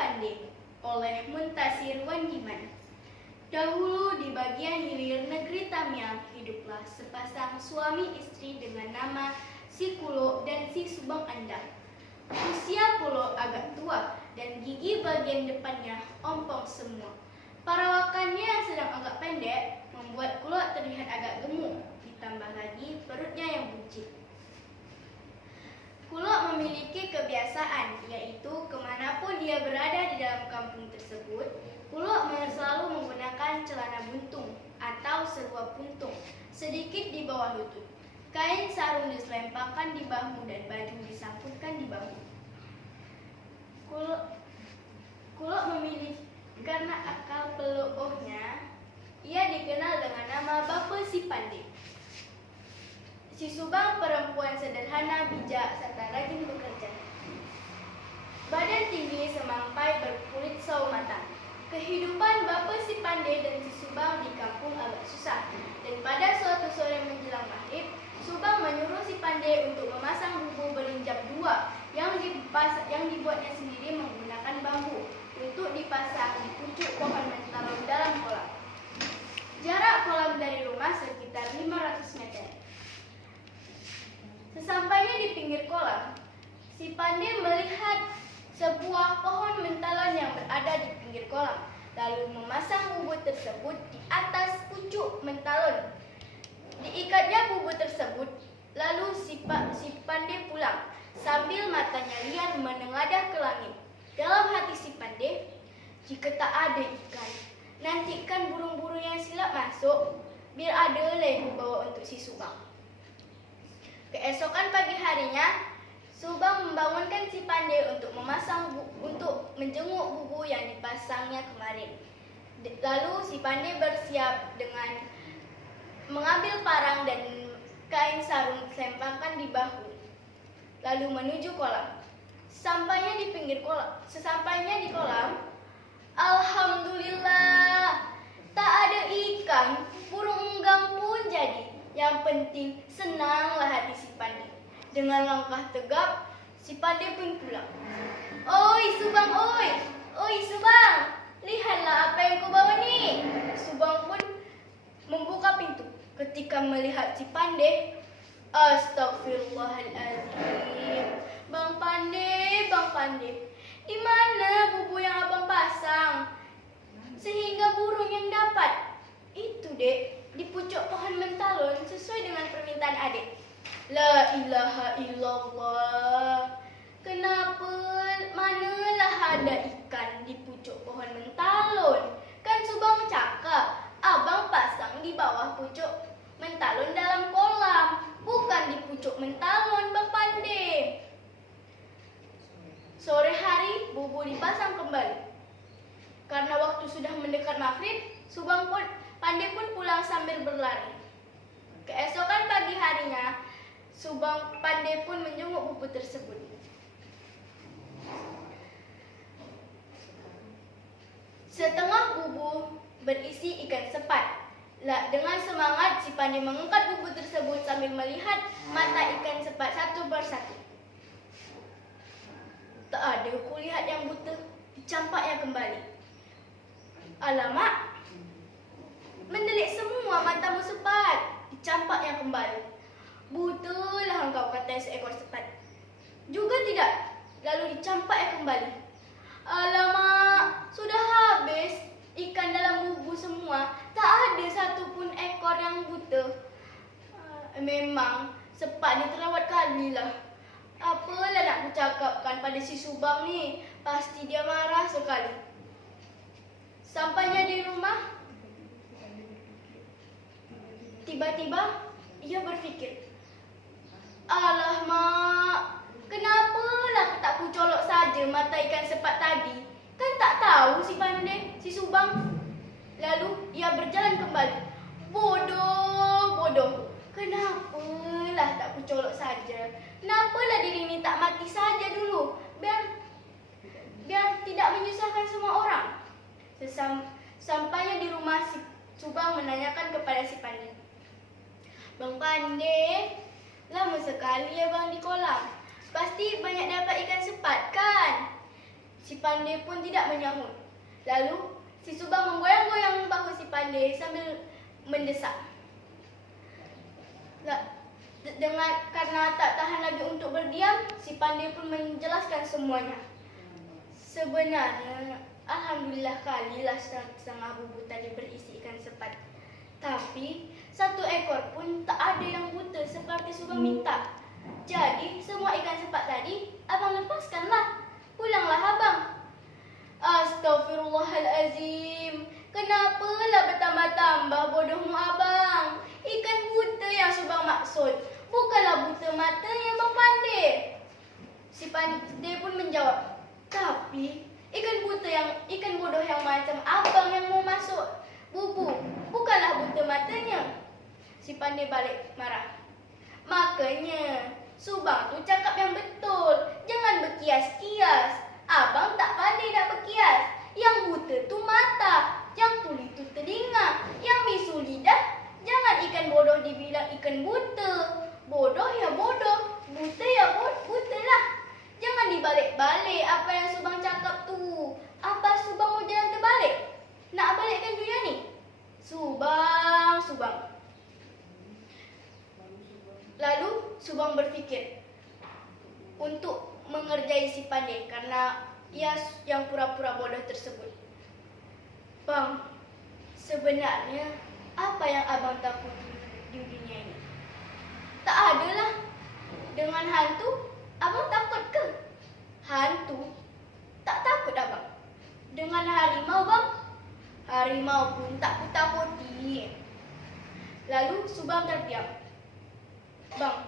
Pandey oleh Muntasir Wandiman. Dahulu di bagian hilir negeri Tamiang hiduplah sepasang suami istri dengan nama si Kulo dan si Subang Andang. Usia Kulo agak tua dan gigi bagian depannya ompong semua. Perawakannya yang sedang agak pendek membuat Kulo terlihat agak gemuk, ditambah lagi perutnya yang buncit. Kulo memiliki kebiasaan, yaitu kemanapun dia berada di dalam kampung tersebut, Kulo selalu menggunakan celana buntung atau seluar puntung, sedikit di bawah lutut. Kain sarung diselempangkan di bahu dan baju disangkutkan di bahu. Kulo memilih karena akal peluohnya, ia dikenal dengan nama Bape si Pandey. Si Subang perempuan sederhana, bijak, serta rajin bekerja. Badan tinggi, semampai, berkulit sawo matang. Kehidupan Bape si Pandey dan si Subang di kampung agak susah. Dan pada suatu sore menjelang maghrib, Subang menyuruh si Pandey untuk memasang bubu berinjap 2 yang dibuatnya sendiri menggunakan bambu untuk dipasang di pucuk pohon mentalon dalam kolam. Jarak kolam dari rumah sekitar 500 meter. Sesampainya di pinggir kolam, si Pandey melihat sebuah pohon mentalon yang berada di pinggir kolam, lalu memasang bubu tersebut di atas pucuk mentalon. Diikatnya bubu tersebut, lalu si Pandey pulang, sambil matanya liar menengadah ke langit. Dalam hati si Pandey, jika tak ada ikan, nantikan burung-burung yang silap masuk, biar ada lego bawa untuk si Subang. Keesokan pagi harinya, Subang membangunkan si Pandey untuk menjenguk bubu yang dipasangnya kemarin. Lalu si Pandey bersiap dengan mengambil parang dan kain sarung selempangkan di bahu, lalu menuju kolam. Sesampainya di kolam, alhamdulillah, tak ada ikan, burung enggang pun jadi. Yang penting senanglah hati si Pandey. Dengan langkah tegap, si Pandey pun pulang. Oi Subang, oi Subang, lihatlah apa yang kau bawa ni. Subang pun membuka pintu. Ketika melihat si Pandey, astagfirullahaladzim. Bang Pandey, di mana bubu yang abang pasang sehingga burung yang dapat? Itu dek, di pucuk pohon mentalon sesuai dengan permintaan adik. La ilaha illallah. Kenapa manalah ada ikan di pucuk pohon mentalon? Kan Subang cakap, abang pasang di bawah pucuk mentalon dalam kolam, bukan di pucuk mentalon, Bang Pandey. Sore hari, bubu dipasang kembali. Karena waktu sudah mendekat maghrib, Pandey pun pulang sambil berlari. Keesokan pagi harinya, Pandey pun menjenguk bubu tersebut. Setengah bubu berisi ikan sepat. Dengan semangat, si Pandey mengangkat bubu tersebut sambil melihat mata ikan sepat satu persatu. Tak ada kulihat yang buta, dicampaknya kembali. Alamak, mendelik semua matamu sepat, dicampaknya kembali. Butalah engkau, kata seekor sepat. Juga tidak, lalu dicampaknya kembali. Alamak, sudah habis ikan dalam bubu semua, tak ada satupun ekor yang buta. Memang sepat ni terawat kalilah. Apalah nak kucakapkan pada si Subang ni, pasti dia marah sekali. Sampainya di rumah, tiba-tiba ia berfikir, alah mak, kenapalah tak kucolok saja mata ikan sepat tadi? Kan tak tahu si Pandey, si Subang. Lalu ia berjalan kembali. Bodoh. Kenapalah tak kucolok saja? Kenapalah diri ini tak mati saja dulu? Biar tidak menyusahkan semua orang. Sampainya di rumah, si Subang menanyakan kepada si Pandey. Bang Pandey, lama sekali ya bang di kolam. Pasti banyak dapat ikan sepat kan? Si Pandai pun tidak menyahut. Lalu si Subang menggoyang-goyang bahu si Pandai sambil mendesak. Karena tak tahan lagi untuk berdiam, si Pandai pun menjelaskan semuanya. Sebenarnya, alhamdulillah kalilah sang abu tadi berisi ikan sepat. Tapi satu ekor pun tak ada yang buta seperti Subang minta. Jadi semua ikan sepat tadi abang lepaskanlah. Pulanglah abang. Astaghfirullahalazim. Kenapalah bertambah-tambah bodohmu abang? Ikan buta yang Subang maksud, bukanlah buta matanya Bang Pandai. Si Pandai pun menjawab, tapi ikan bodoh yang macam abang yang mau masuk bubuk, bukanlah buta matanya. Si Pandai balik marah. Makanya Subang tu cakap yang betul, jangan berkias-kias. Abang tak pandai nak berkias. Yang buta tu mata, yang tuli tu telinga, yang bisu lidah. Jangan ikan bodoh dibilang ikan buta. Bodoh ya bodoh, buta ya buta lah. Jangan dibalik-balik apa yang Subang cakap tu. Apa Subang mau jalan terbalik? Nak balikkan dunia ni? Subang. Lalu Subang berfikir untuk mengerjai si Pandai karena ia yang pura-pura bodoh tersebut. Bang, sebenarnya apa yang abang takut di dunia ini? Tak adalah. Dengan hantu, abang takut ke? Hantu? Tak takut abang. Dengan harimau bang? Harimau pun tak kutakuti. Lalu Subang terdiam. Bang,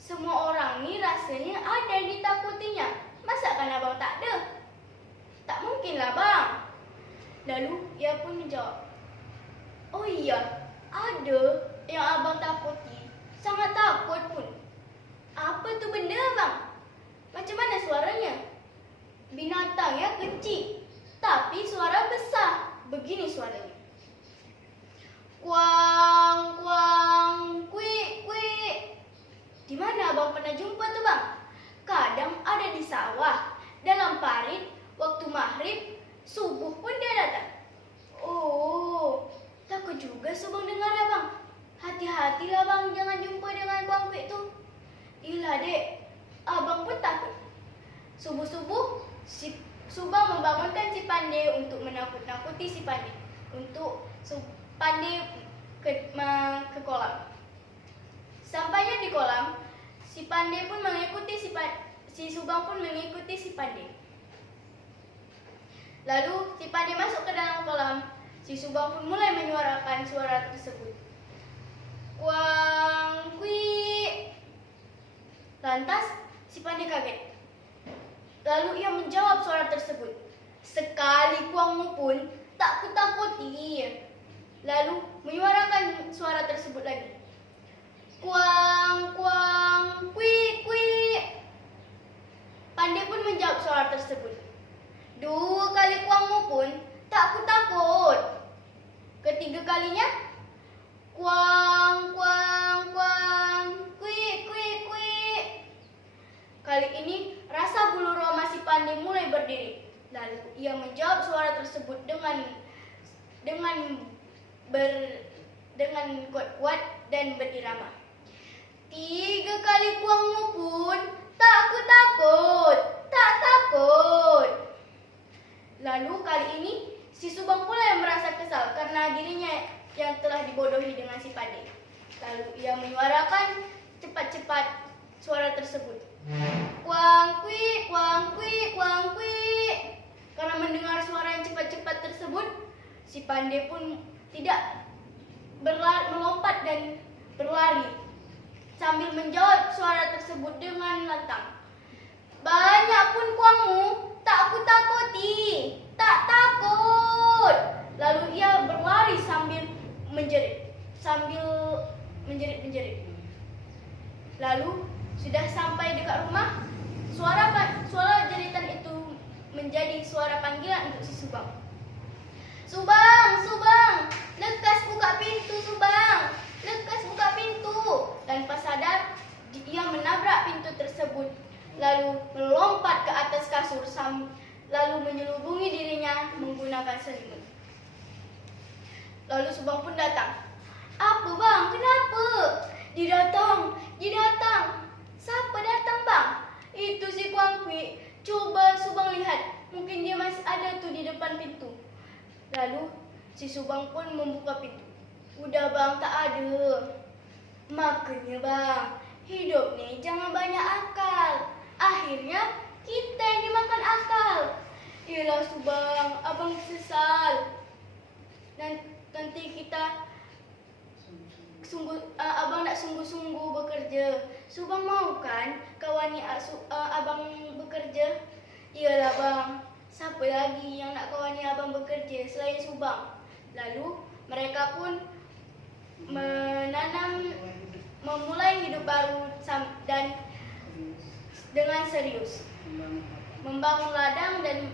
semua orang ni rasanya ada yang ditakutinya. Masakan abang tak ada? Tak mungkinlah bang. Lalu ia pun menjawab, oh iya, ada yang abang takuti. Sangat takut pun. Apa tu benda bang? Macam mana suaranya? Binatangnya kecil, tapi suara besar. Begini suaranya. Kuang, kuang, kuik, kuik. Di mana abang pernah jumpa tu bang? Kadang ada di sawah, dalam parit, waktu maghrib, subuh pun dia datang. Oh, takut juga Subang dengar abang. Hati-hatilah bang, jangan jumpa dengan kuang kuik tu. Ilah dek, abang pun takut. Subuh-subuh, si Subang membangunkan si Pandai untuk menakut-nakuti si Pandai. Untuk Pandai ke kolam. Sampainya di kolam, si Pandai pun mengikuti si Subang pun mengikuti si Pandai. Lalu si Pandai masuk ke dalam kolam. Si Subang pun mulai menyuarakan suara tersebut. Kuang kuik. Lantas si Pandai kaget. Lalu ia menjawab suara tersebut. Sekali kuangmu pun tak kutakuti. Lalu menyuarakan suara tersebut lagi. Kuang, kuang, kuik, kuik. Pandai pun menjawab suara tersebut. 2 kali kuangmu pun tak kutakut. Ketiga kalinya, kuang, kuang, kuang, kuik, kuik, kuik. Kali ini rasa bulu roma si Pandai mulai berdiri. Lalu ia menjawab suara tersebut dengan kuat-kuat dan berirama. 3 kali kuangmu pun tak takut, tak takut. Lalu kali ini si Subang pula yang merasa kesal karena dirinya yang telah dibodohi dengan si Pandai. Lalu ia menyuarakan cepat-cepat suara tersebut. Kuang kuik, kuang kuik, kuang kuik. Karena mendengar suara yang cepat-cepat tersebut, si Pandai pun tidak melompat dan berlari sambil menjawab suara tersebut dengan lantang. Banyak pun kuangmu tak kutakuti, tak takut. Lalu ia berlari sambil menjerit-menjerit. Lalu sudah sampai dekat rumah, suara jeritan itu menjadi suara panggilan untuk si Subang. Subang, Subang, lekas buka pintu Subang, lekas buka pintu. Tanpa sadar, dia menabrak pintu tersebut, lalu melompat ke atas kasur selimut. Lalu Subang pun datang. Apa bang? Kenapa? Dia datang. Siapa datang bang? Itu si Kuang Pi. Coba Subang lihat. Mungkin dia masih ada tuh di depan pintu. Lalu si Subang pun membuka pintu. Udah bang, tak ada. Makanya bang, hidup nih jangan banyak akal. Akhirnya kita yang dimakan akal. Iyalah Subang, abang sesal. Nanti kita abang nak sungguh-sungguh bekerja. Subang mau kan kawani abang bekerja? Iyalah bang, siapa lagi yang nak kawani abang bekerja selain Subang? Lalu mereka pun memulai hidup baru dan dengan serius membangun ladang dan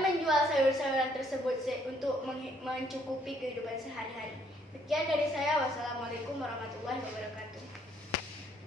menjual sayur-sayuran tersebut untuk mencukupi kehidupan sehari-hari. Sekian dari saya. Wassalamualaikum warahmatullahi wabarakatuh.